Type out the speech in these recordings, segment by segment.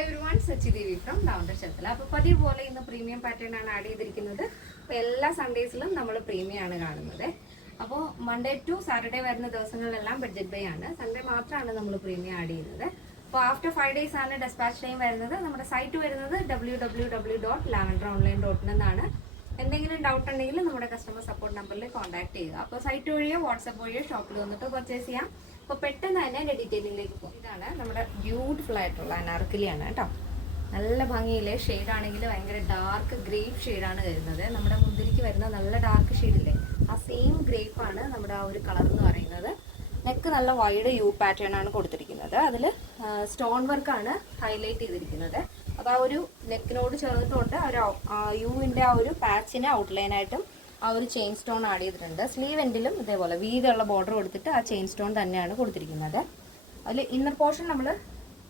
Hi everyone, Sachi Devi from Lavender Chathala. അപ്പോൾ പതിവ് പോലെ ഇന്ന് പ്രീമിയം പാറ്റേൺ ആണ് ആഡ് ചെയ്തിരിക്കുന്നത്. അപ്പോൾ എല്ലാ സൺഡേസിലും നമ്മൾ പ്രീമിയം ആണ് കാണുന്നത്. അപ്പോൾ മൺഡേ ടു സാറ്റർഡേ വരുന്ന ദിവസങ്ങളിലെല്ലാം ബഡ്ജറ്റ് ബൈ ആണ്. സൺഡേ മാത്രമാണ് നമ്മൾ പ്രീമിയം ആഡ് ചെയ്യുന്നത്. അപ്പോൾ ആഫ്റ്റർ 5 days ആണ് ഡെസ്പാച്ച് ടൈം വരുന്നത്. നമ്മുടെ സൈറ്റ് വരുന്നത് www.lavenderonline.in എന്നാണ്. എന്തെങ്കിലും ഡൗട്ട് ഉണ്ടെങ്കിൽ നമ്മുടെ കസ്റ്റമർ സപ്പോർട്ട് നമ്പറിൽ കോൺടാക്ട് ചെയ്യുക. അപ്പോൾ സൈറ്റ് വഴിയോ വാട്സപ്പ് വഴിയോ ഷോപ്പിൽ വന്നിട്ട് പർച്ചേസ് ചെയ്യാം. അപ്പോൾ പെട്ടെന്ന് തന്നെ എൻ്റെ ഡീറ്റെയിലിംഗിലേക്ക് പോകും. ഇതാണ് നമ്മുടെ ബ്യൂട്ടിഫുൾ ആയിട്ടുള്ള അനാർക്കലിയാണ് കേട്ടോ. നല്ല ഭംഗിയില്ലേ. ഷെയ്ഡാണെങ്കിൽ ഭയങ്കര ഡാർക്ക് ഗ്രേപ്പ് ഷെയ്ഡാണ് വരുന്നത്. നമ്മുടെ മുന്തിരിക്ക് വരുന്ന നല്ല ഡാർക്ക് ഷെയ്ഡില്ലേ, ആ സെയിം ഗ്രേപ്പാണ് നമ്മുടെ ആ ഒരു കളർ എന്ന് പറയുന്നത്. നെക്ക് നല്ല വൈഡ് യു പാറ്റേൺ ആണ് കൊടുത്തിരിക്കുന്നത്. അതിൽ സ്റ്റോൺ വർക്കാണ് ഹൈലൈറ്റ് ചെയ്തിരിക്കുന്നത്. അത് ആ ഒരു നെക്കിനോട് ചേർന്നിട്ടുണ്ട്. യുവിൻ്റെ ആ ഒരു പാച്ചിനെ ഔട്ട്ലൈനായിട്ടും ആ ഒരു ചെയിൻ സ്റ്റോൺ ആഡ് ചെയ്തിട്ടുണ്ട്. സ്ലീവ് എൻഡിലും ഇതേപോലെ വീതിയുള്ള ബോർഡർ കൊടുത്തിട്ട് ആ ചെയിൻ സ്റ്റോൺ തന്നെയാണ് കൊടുത്തിരിക്കുന്നത്. അതിൽ ഇന്നർ പോർഷൻ നമ്മൾ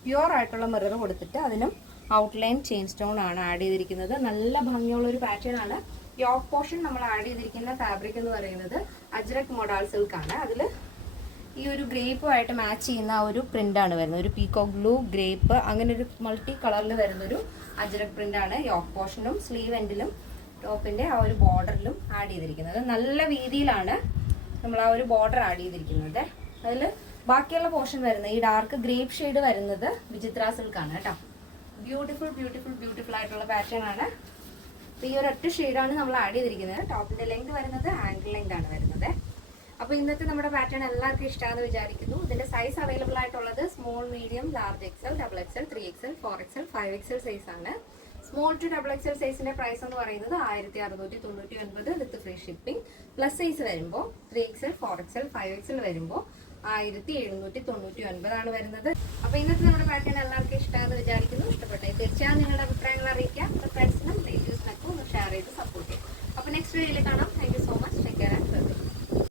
പ്യുവർ ആയിട്ടുള്ള മിറർ കൊടുത്തിട്ട് അതിനും ഔട്ട്ലൈൻ ചെയിൻ സ്റ്റോൺ ആണ് ആഡ് ചെയ്തിരിക്കുന്നത്. നല്ല ഭംഗിയുള്ളൊരു പാറ്റേൺ ആണ്. യോക്ക് പോർഷൻ നമ്മൾ ആഡ് ചെയ്തിരിക്കുന്ന ഫാബ്രിക് എന്ന് പറയുന്നത് അജ്രക് മോഡാൾ സിൽക്ക് ആണ്. അതിൽ ഈ ഒരു ഗ്രേപ്പുമായിട്ട് മാച്ച് ചെയ്യുന്ന ആ ഒരു പ്രിൻ്റാണ് വരുന്നത്. ഒരു പീകോക്ക് ബ്ലൂ ഗ്രേപ്പ് അങ്ങനെ ഒരു മൾട്ടി കളറിൽ വരുന്നൊരു അജ്രക് പ്രിൻ്റാണ് യോക്ക് പോർഷനും സ്ലീവ് എൻഡിലും ടോപ്പിൻ്റെ ആ ഒരു ബോർഡറിലും ആഡ് ചെയ്തിരിക്കുന്നത്. നല്ല വീതിയിലാണ് നമ്മൾ ആ ഒരു ബോർഡർ ആഡ് ചെയ്തിരിക്കുന്നത്. അതിൽ ബാക്കിയുള്ള പോർഷൻ വരുന്നത് ഈ ഡാർക്ക് ഗ്രേപ്പ് ഷെയ്ഡ് വരുന്നത് വിചിത്ര സിൽക്കാണ് കേട്ടോ. ബ്യൂട്ടിഫുൾ ബ്യൂട്ടിഫുൾ ബ്യൂട്ടിഫുൾ ആയിട്ടുള്ള പാറ്റേൺ ആണ്. അപ്പോൾ ഈ ഒരു ഒറ്റ ഷെയ്ഡാണ് നമ്മൾ ആഡ് ചെയ്തിരിക്കുന്നത്. ടോപ്പിൻ്റെ ലെങ്ത് വരുന്നത് ആങ്കിൾ ലെങ്ത് ആണ് വരുന്നത്. അപ്പോൾ ഇന്നത്തെ നമ്മുടെ പാറ്റേൺ എല്ലാവർക്കും ഇഷ്ടമാണെന്ന് വിചാരിക്കുന്നു. ഇതിൻ്റെ സൈസ് അവൈലബിൾ ആയിട്ടുള്ളത് small, medium, large XL, XXL, 3XL, 4XL, 5XL size ആണ്. സ്മോൾ ടു XXL സൈസിൻ്റെ പ്രൈസ് എന്ന് പറയുന്നത് 1699 വിത്ത് ഫ്രീ ഷിപ്പിംഗ്. പ്ലസ് സൈസ് വരുമ്പോൾ 3XL, 4XL, 5XL വരുമ്പോൾ 1799 ആണ് വരുന്നത്. അപ്പോൾ ഇന്നത്തെ നമ്മുടെ പാറ്റേൺ എല്ലാവർക്കും ഇഷ്ടമാണെന്ന് വിചാരിക്കുന്നു. ഇഷ്ടപ്പെട്ടേ തീർച്ചയായും നിങ്ങളുടെ അഭിപ്രായങ്ങൾ അറിയിക്കാം. ഫ്രണ്ട്സിനും റിലേറ്റീവ്സിനൊക്കെ ഒന്ന് ഷെയർ ചെയ്ത് സപ്പോർട്ട് ചെയ്യാം. അപ്പോൾ നെക്സ്റ്റ് വീഡിയോയിൽ കാണാം. Thank you so much. Take care.